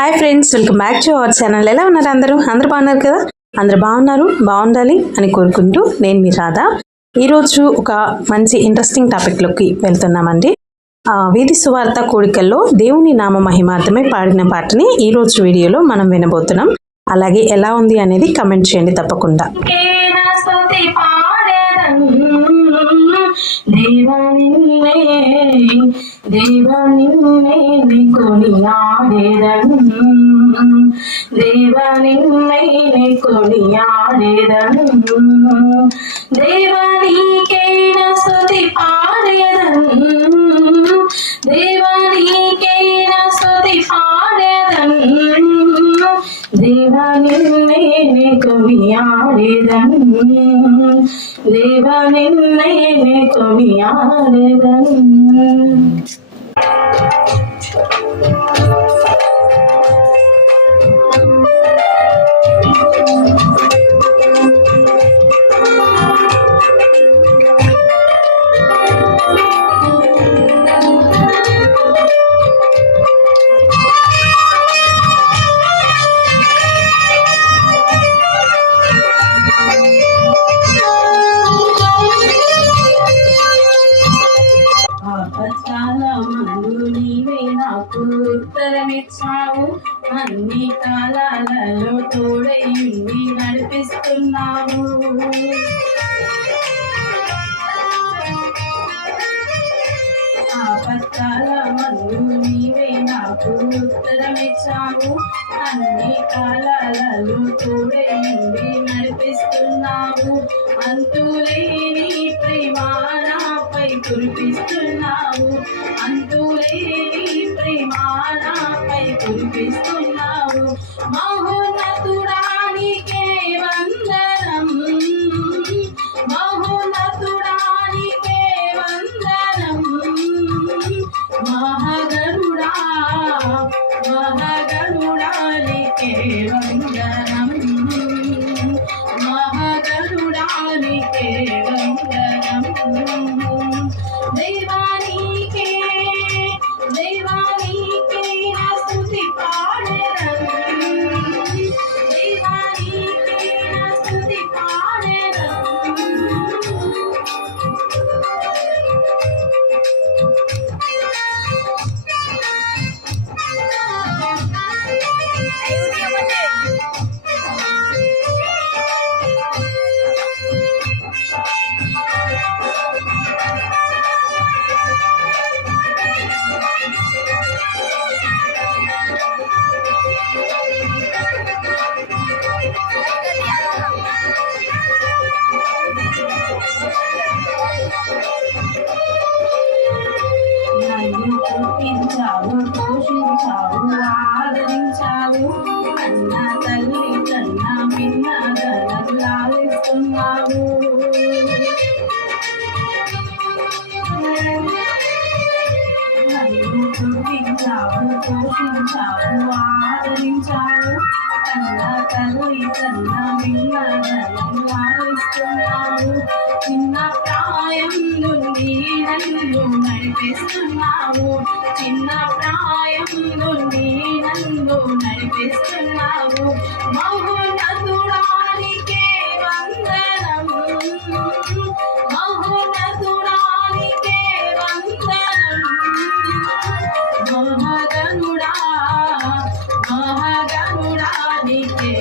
Hi friends, welcome back to our channel. ఎలా ఉన్నారు అందరూ బాగున్నారు కదా? అందరూ బాగున్నారు, బాగుండాలి అని కోరుకుంటూ నేను మీ రాధా. ఈరోజు ఒక మంచి ఇంట్రెస్టింగ్ టాపిక్లోకి వెళ్తున్నామండి. వీధి సువార్త కూడికల్లో దేవుని నామ మహిమార్థమై పాడిన పాటని ఈరోజు వీడియోలో మనం వినబోతున్నాం. అలాగే ఎలా ఉంది అనేది కమెంట్ చేయండి తప్పకుండా. దేవానిన్నే కొనియాడేదను, దేవానిన్నే కొనియాడేదను, దేవానికేన స్తుతి పాడేదను, దేవానికేన స్తుతి పాడేదను, దేవానిన్నే కొనియాడేదను, దేవానిన్నే కొనియాడేదను. ఉత్తరమిచ్చావు, అన్ని కాలాలలో తోడైండి నడిపిస్తున్నావు. ఆపత్కాల మందు నీవే నాకు ఉత్తరమిచ్చావు, అన్ని కాలాలలో తోడైండి నడిపిస్తున్నావు. అంతులేని ప్రేమ నాపై కురిపిస్తున్నావు, అంతులేని ప్రేమ నాపై కురిపిస్తున్నావు. మహోన్నతుడానికే వందనం, మహోన్నతుడానికే వందనం, మహగరుడా మహగరుడానికే వందనం, మహగరుడానికే వందనం. దేవానికే దేవానికే నా స్తుతి పాడెదను, దేవానికే నా స్తుతి పాడెదను. నన్ను పుట్టించావు, పోషించావు, ఆదరించావు, అన్న తల్లి కన్నా మిన్నగా నన్ను లాలిస్తున్నావు. నన్ను పుట్టించావు, పోషించావు, ఆదరించావు, అన్న తల్లి కన్నా మిన్నగా నన్ను లాలిస్తున్నావు. చిన్న ప్రాయం నుండి నన్ను నడిపిస్తున్నావు, చిన్న ప్రాయం నుండి నన్ను నడిపిస్తున్నావు. మహోన్నతుడానికే వందనం, మహోన్నతుడానికే వందనం, మహగనుడా మహగనుడానికే